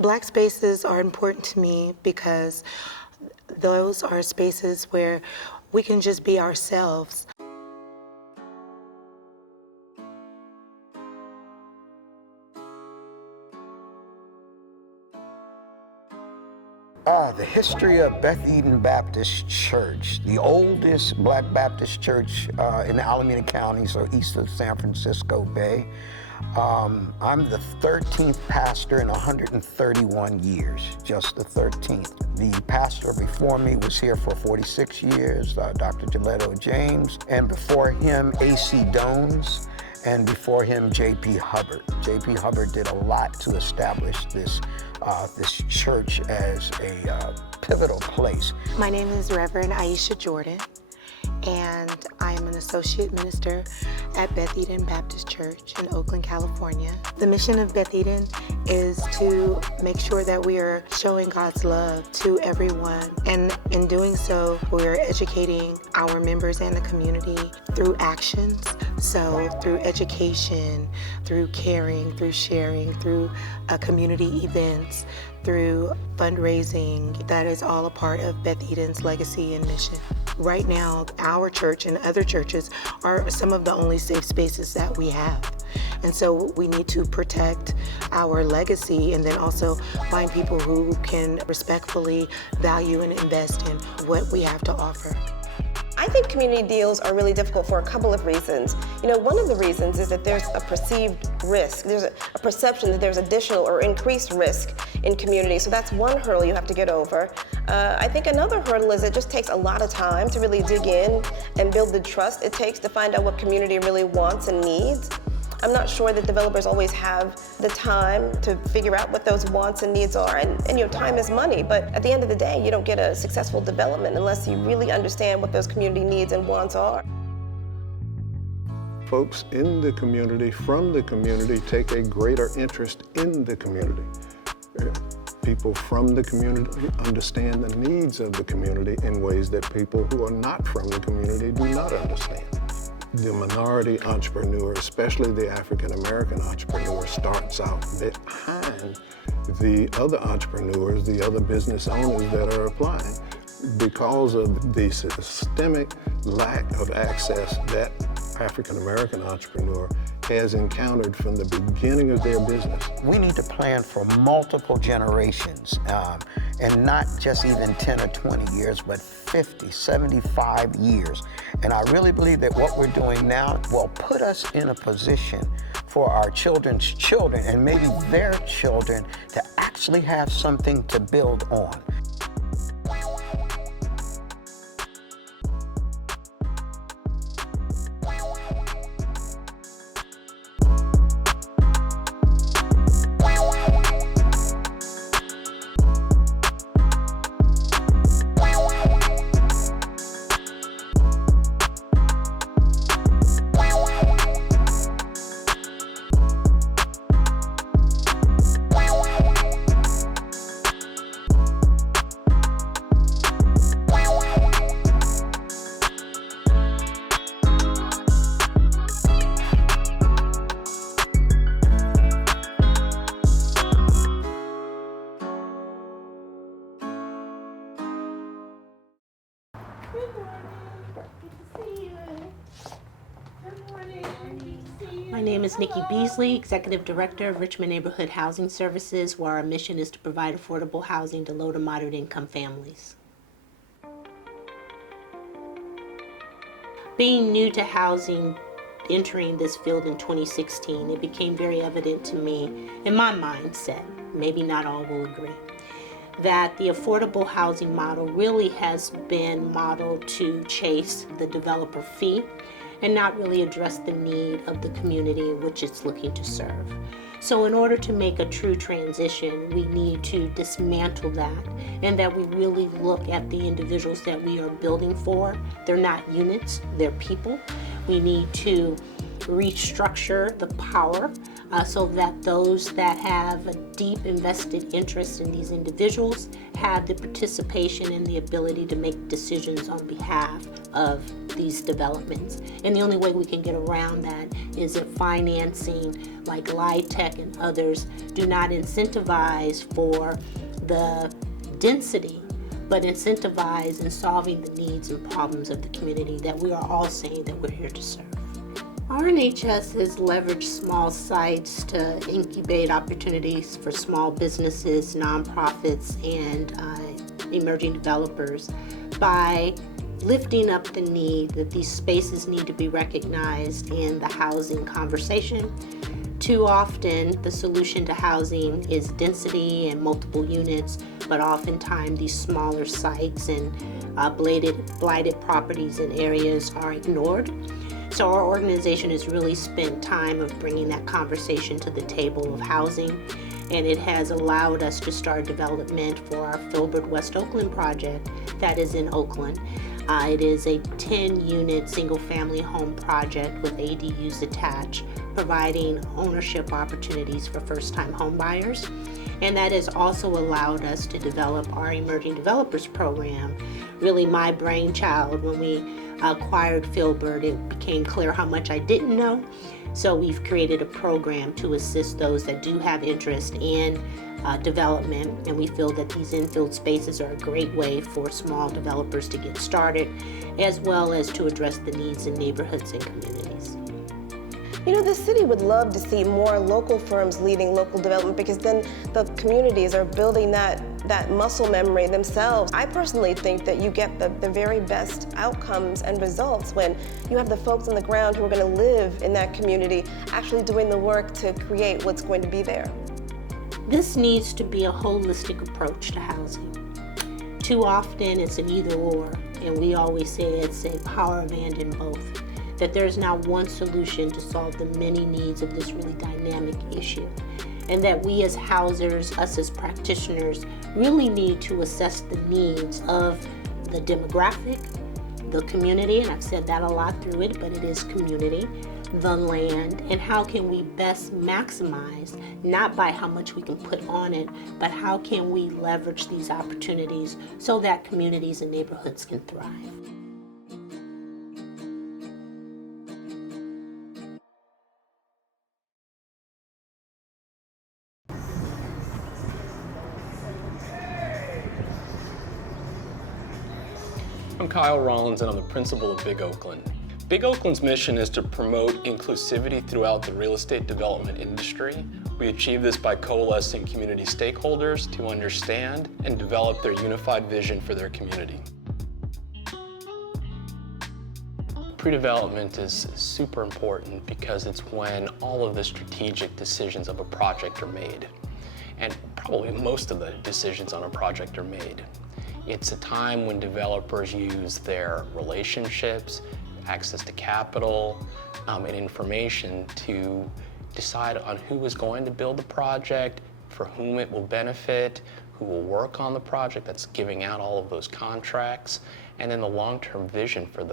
Black spaces are important to me because those are spaces where we can just be ourselves. The history of Beth Eden Baptist Church, the oldest Black Baptist church in the Alameda County, so east of San Francisco Bay. I'm the 13th pastor in 131 years, just the 13th. The pastor before me was here for 46 years, Dr. Gilletto James, and before him, A.C. Dones, and before him, J.P. Hubbard. J.P. Hubbard did a lot to establish this church as a pivotal place. My name is Reverend Aisha Jordan, and I am an associate minister at Beth Eden Baptist Church in Oakland, California. The mission of Beth Eden is to make sure that we are showing God's love to everyone, and in doing so, we are educating our members and the community through actions. So through education, through caring, through sharing, through community events, through fundraising, that is all a part of Beth Eden's legacy and mission. Right now, our church and other churches are some of the only safe spaces that we have. And so we need to protect our legacy and then also find people who can respectfully value and invest in what we have to offer. I think community deals are really difficult for a couple of reasons. One of the reasons is that there's a perceived risk. There's a perception that there's additional or increased risk in community. So that's one hurdle you have to get over. I think another hurdle is it just takes a lot of time to really dig in and build the trust it takes to find out what community really wants and needs. I'm not sure that developers always have the time to figure out what those wants and needs are. And time is money, but at the end of the day, you don't get a successful development unless you really understand what those community needs and wants are. Folks in the community, from the community, take a greater interest in the community. People from the community understand the needs of the community in ways that people who are not from the community do not understand. The minority entrepreneur, especially the African-American entrepreneur, starts out behind the other entrepreneurs, the other business owners that are applying because of the systemic lack of access that African-American entrepreneur has encountered from the beginning of their business. We need to plan for multiple generations, and not just even 10 or 20 years, but 50, 75 years. And I really believe that what we're doing now will put us in a position for our children's children and maybe their children to actually have something to build on. My name is Nikki Beasley, Executive Director of Richmond Neighborhood Housing Services, where our mission is to provide affordable housing to low to moderate income families. Being new to housing, entering this field in 2016, it became very evident to me, in my mindset, maybe not all will agree, that the affordable housing model really has been modeled to chase the developer fee and not really address the need of the community in which it's looking to serve. So in order to make a true transition, we need to dismantle that, and that we really look at the individuals that we are building for. They're not units, they're people. We need to restructure the power so that those that have a deep invested interest in these individuals have the participation and the ability to make decisions on behalf of these developments. And the only way we can get around that is if financing like LIHTC and others do not incentivize for the density, but incentivize in solving the needs and problems of the community that we are all saying that we're here to serve. RNHS has leveraged small sites to incubate opportunities for small businesses, nonprofits, and emerging developers by lifting up the need that these spaces need to be recognized in the housing conversation. Too often, the solution to housing is density and multiple units, but oftentimes these smaller sites and blighted properties in areas are ignored. So our organization has really spent time of bringing that conversation to the table of housing, and it has allowed us to start development for our Filbert West Oakland project that is in Oakland. It is a 10-unit single-family home project with ADUs attached, providing ownership opportunities for first-time home buyers. And that has also allowed us to develop our Emerging Developers Program, really my brainchild. When we acquired Filbert, it became clear how much I didn't know. So we've created a program to assist those that do have interest in development, and we feel that these infill spaces are a great way for small developers to get started, as well as to address the needs in neighborhoods and communities. You know, the city would love to see more local firms leading local development, because then the communities are building that muscle memory themselves. I personally think that you get the very best outcomes and results when you have the folks on the ground who are going to live in that community actually doing the work to create what's going to be there. This needs to be a holistic approach to housing. Too often it's an either or, and we always say it's a power of and in both. That there's not one solution to solve the many needs of this really dynamic issue. And that we as housers, us as practitioners, really need to assess the needs of the demographic, the community, and I've said that a lot through it, but it is community, the land, and how can we best maximize, not by how much we can put on it, but how can we leverage these opportunities so that communities and neighborhoods can thrive. I'm Kyle Rollins, and I'm the principal of Big Oakland. Big Oakland's mission is to promote inclusivity throughout the real estate development industry. We achieve this by coalescing community stakeholders to understand and develop their unified vision for their community. Pre-development is super important because it's when all of the strategic decisions of a project are made, and probably most of the decisions on a project are made. It's a time when developers use their relationships, access to capital, and information to decide on who is going to build the project, for whom it will benefit, who will work on the project, that's giving out all of those contracts, and then the long-term vision for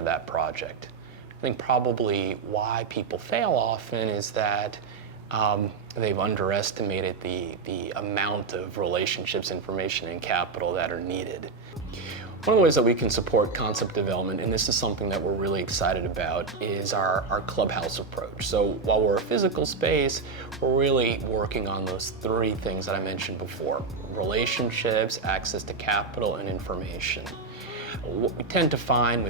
that project. I think probably why people fail often is that they've underestimated the amount of relationships, information, and capital that are needed. One of the ways that we can support concept development, and this is something that we're really excited about, is our clubhouse approach. So while we're a physical space, we're really working on those three things that I mentioned before: relationships, access to capital, and information. What we tend to find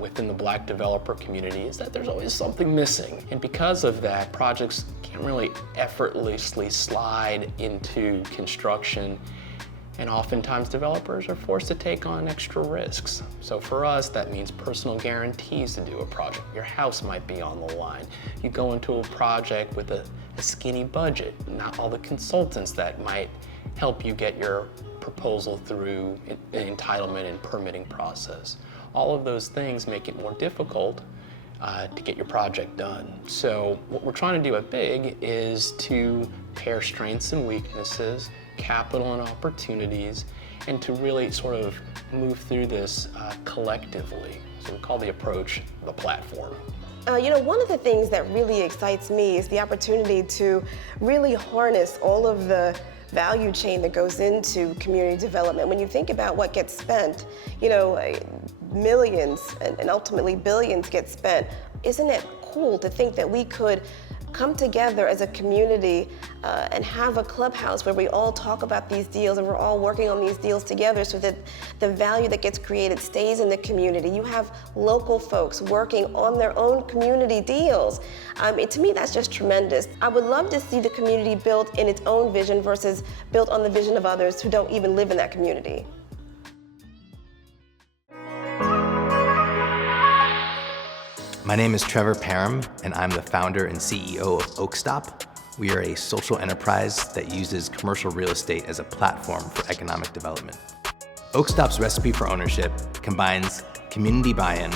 within the Black developer community is that there's always something missing. And because of that, projects can't really effortlessly slide into construction, and oftentimes developers are forced to take on extra risks. So for us, that means personal guarantees to do a project. Your house might be on the line. You go into a project with a skinny budget, not all the consultants that might help you get your proposal through the entitlement and permitting process. All of those things make it more difficult to get your project done. So what we're trying to do at Big is to pair strengths and weaknesses, capital and opportunities, and to really sort of move through this collectively. So we call the approach the platform. You know, one of the things that really excites me is the opportunity to really harness all of the value chain that goes into community development. When you think about what gets spent, you know, millions and ultimately billions get spent. Isn't it cool to think that we could come together as a community and have a clubhouse where we all talk about these deals and we're all working on these deals together so that the value that gets created stays in the community. You have local folks working on their own community deals. To me, that's just tremendous. I would love to see the community built in its own vision versus built on the vision of others who don't even live in that community. My name is Trevor Parham, and I'm the founder and CEO of Oakstop. We are a social enterprise that uses commercial real estate as a platform for economic development. Oakstop's recipe for ownership combines community buy-in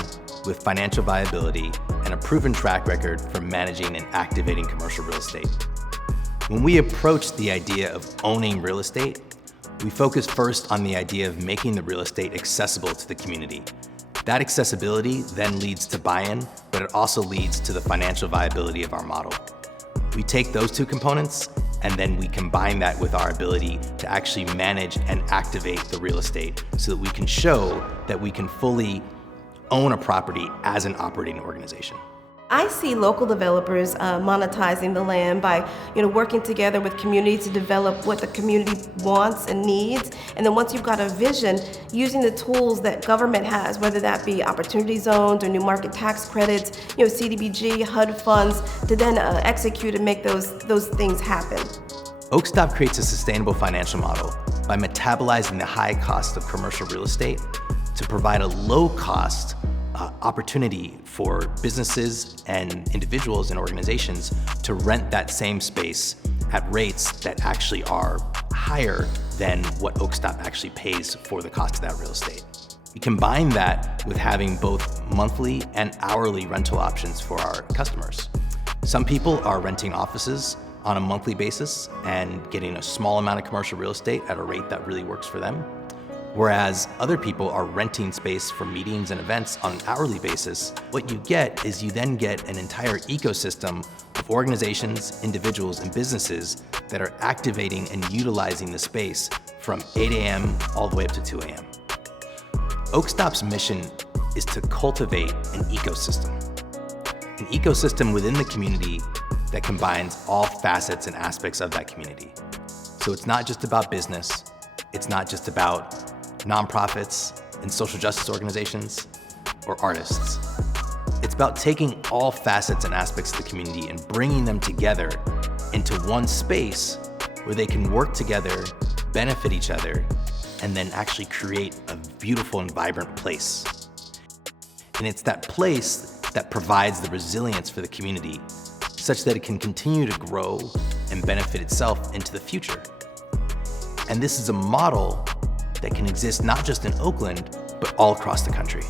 with financial viability and a proven track record for managing and activating commercial real estate. When we approach the idea of owning real estate, we focus first on the idea of making the real estate accessible to the community. That accessibility then leads to buy-in, but it also leads to the financial viability of our model. We take those two components and then we combine that with our ability to actually manage and activate the real estate so that we can show that we can fully own a property as an operating organization. I see local developers monetizing the land by, working together with community to develop what the community wants and needs. And then once you've got a vision, using the tools that government has, whether that be opportunity zones or new market tax credits, CDBG, HUD funds, to then execute and make those things happen. Oakstop creates a sustainable financial model by metabolizing the high cost of commercial real estate to provide a low cost opportunity for businesses and individuals and organizations to rent that same space at rates that actually are higher than what Oakstop actually pays for the cost of that real estate. We combine that with having both monthly and hourly rental options for our customers. Some people are renting offices on a monthly basis and getting a small amount of commercial real estate at a rate that really works for them. Whereas other people are renting space for meetings and events on an hourly basis. What you get is you then get an entire ecosystem of organizations, individuals, and businesses that are activating and utilizing the space from 8 a.m. all the way up to 2 a.m. Oakstop's mission is to cultivate an ecosystem within the community that combines all facets and aspects of that community. So it's not just about business, it's not just about nonprofits and social justice organizations or artists. It's about taking all facets and aspects of the community and bringing them together into one space where they can work together, benefit each other, and then actually create a beautiful and vibrant place. And it's that place that provides the resilience for the community such that it can continue to grow and benefit itself into the future. And this is a model that can exist not just in Oakland, but all across the country.